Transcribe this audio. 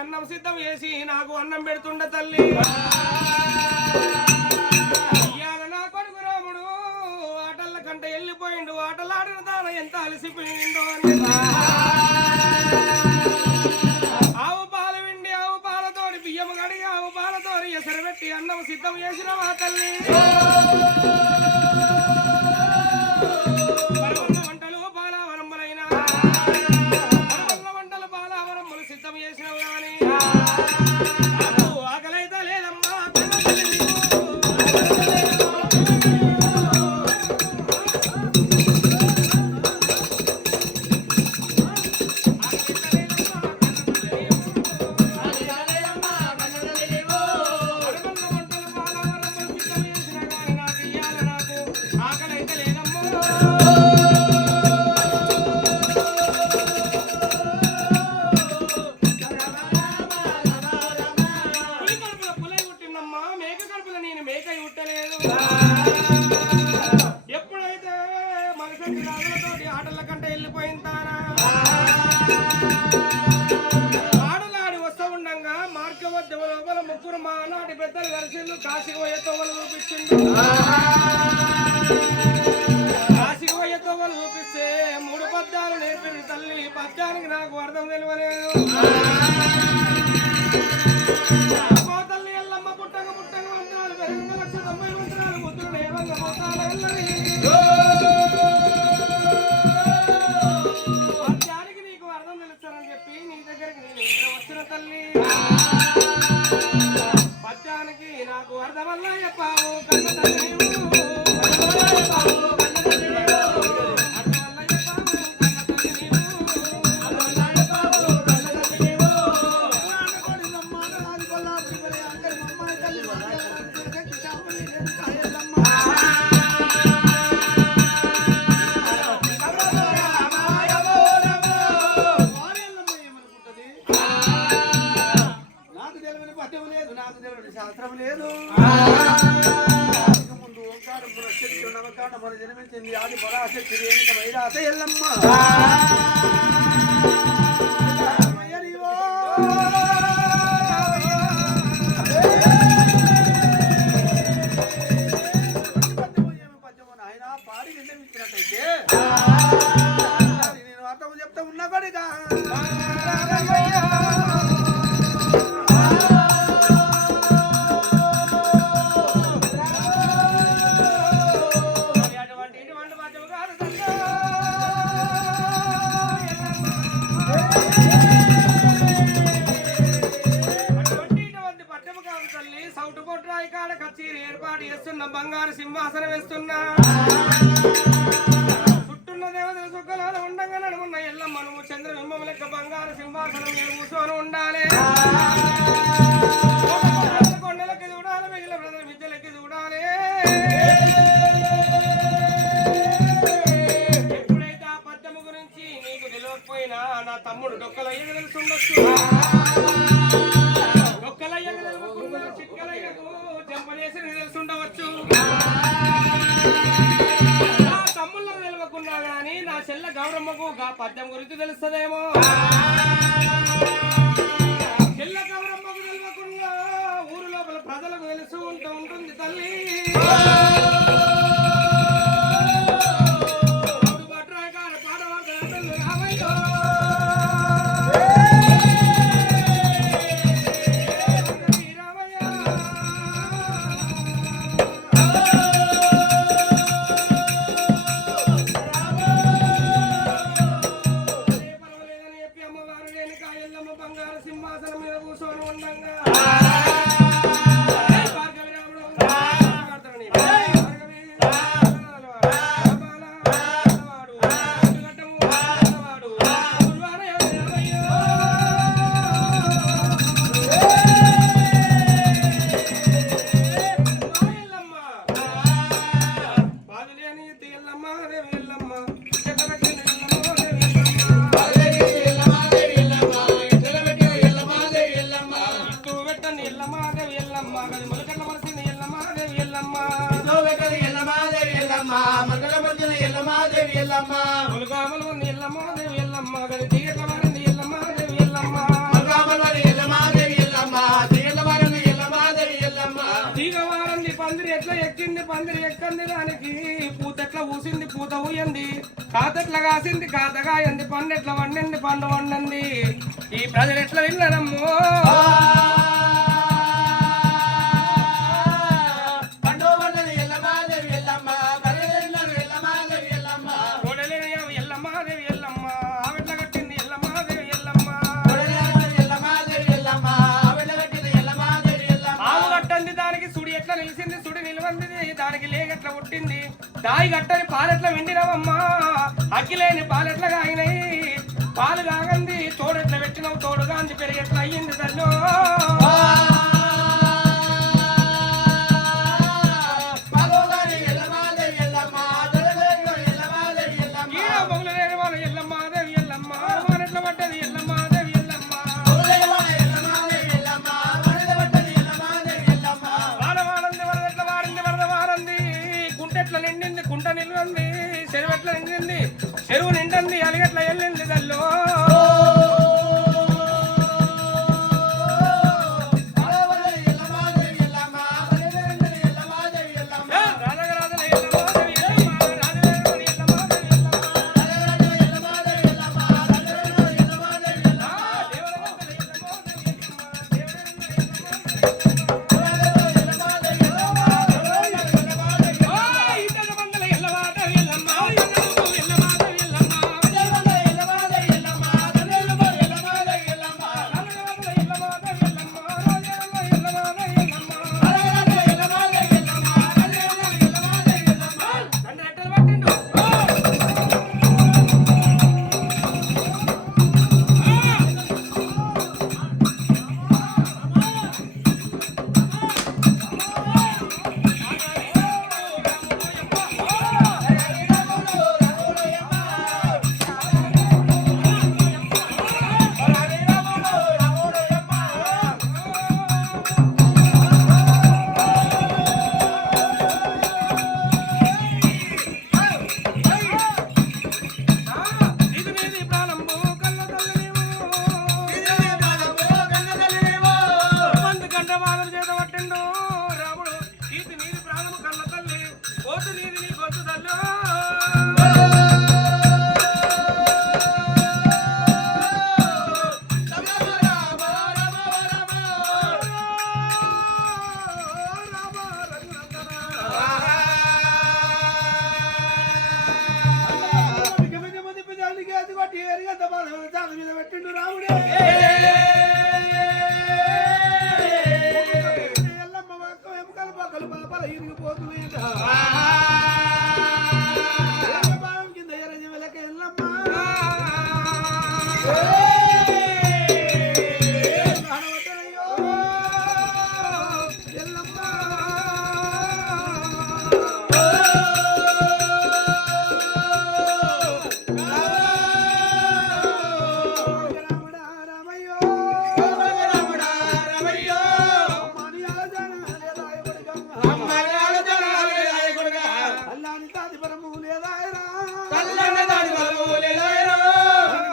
అన్నం సిద్ధం చేసి నాకు అన్నం పెడుతుండ తల్లి ఇయాల నా కొడుకు రాముడు ఆటల కంట వెళ్ళిపోయిండు ఆటలాడిన దాన ఎంత అలసిపోయిందో ఆవు పాలు విండి ఆవు పాలతోడి బియ్యం కడిగి ఆవు పాలతోడి ఎసరు పెట్టి అన్నం సిద్ధం చేసిన మా తల్లి వంటలు బాలావరంబులైన వంటలు బాలావరంబులు సిద్ధం చేసినవు కానీ ఆకలైతే లేదమ్మా ఎప్పుడైతే మనసంటి రాజులతోటి ఆటల కంటే వెళ్ళిపోయిందానా ఆడలాడి వస్తూ ఉండంగా మార్గ మధ్య లోపల ముగ్గురు మా నాటి పెద్దలు కలిసి కాశీకి పోయే తోవలు చూపించిండు కాశీకి పోయే తోవలు చూపిస్తే 3 పద్యాలు నేర్పింది తల్లి పద్యానికి నాకు అర్థం తెలియలేదు పద్యానికి నీకు అర్థం తెలుస్తానని చెప్పి నీ దగ్గరికి నేను వచ్చిన తల్లి పద్యానికి నాకు అర్థం వల్ల చెప్పావు కన్న తల్లి శాస్త్రం లేదు ముందు ఓంకారం పునశ్చరి నవకాండ మన జన్మించింది ఆది పరాశక్తి రేణుక వైరాస ఎల్లమ్మ ఆయన పాడి విన్నవించినట్టయితే నేను అర్థం చెప్తా ఉన్నా కొడుగా ఏర్పాటు చేస్తున్న బంగారు సింహాసనం వేస్తున్నా చుట్టున్న దేవతల సుఖాలు ఉండగా నడుమున్న ఎల్లమ్మ నువ్వు చంద్రబింబం లెక్క బంగారు సింహాసనం మీద కూర్చొని ఉండాలి కొండలకి చూడాలి మిగిలిన ప్రజల విద్యలకి చూడాలి ఎప్పుడైతే ఆ పద్యము గురించి నీకు తెలియకపోయినా నా తమ్ముడు డొక్కలయ్య తెలుసుండొచ్చు డొక్కలయ్య తెలుసుకున్నా చిక్కలయ్యకు తెలుసుండవచ్చు నా తమ్ముళ్ళకు తెలియకున్నా గాని నా చెల్ల గౌరమ్మకు గా పద్యం గురించి తెలుస్తుందేమో చెల్ల గౌరమ్మకు తెలియకుండా ఊరు లోపల ప్రజలకు తెలుసు ఉంటుంది తల్లి పాట మంగళమర్జన ఎల్లమాదేవి ఎల్లమ్మ ములుగామలు ఉంది ఎల్లమ్మ దేవి ఎల్లమ్మ గడి తీగట్ల వారింది ఎల్లమ్మ దేవి ఎల్లమ్మ మంగళమర్జన ఎల్లమాదేవి ఎల్లమ్మ తీగలవారని ఎల్లమాదేవి ఎల్లమ్మ తీగ వారంది పందిరి ఎట్లా ఎక్కింది పందిరి ఎక్కంది దానికి పూత ఎట్లా ఊసింది పూత ఊయంది కాతెట్లా కాసింది కాతగాయంది పండు ఎట్లా వండింది పండు వండింది ఈ ప్రజలు ఎట్లా విన్నారమ్మో దానికి లేగట్ల పుట్టింది దాయి గట్టని పాలెట్ల విండినవమ్మా అక్కిలేని పాలెట్ల కాగినాయి పాలు కాగంది తోడెట్ల పెట్టినవు తోడుగా అంది పెరిగెట్ల అయ్యింది తల్లో మొగులేని వాళ్ళు ఎల్లమ్మాదేవి ఎల్లమ్మ వానెట్ల పడ్డది ఎల్లమ్మాదేవి ఎల్లమ్మ ఎట్లా నిండింది కుంట నిల్వంది చెరువు ఎట్లా నిండింది చెరువు నిండింది అలిగట్ల వెళ్ళింది తల్లో పెట్టిండు రాముడే ఎల్లమ్మ ఎముకలు పక్కలు పల ఇరిగిపోతున్నాయి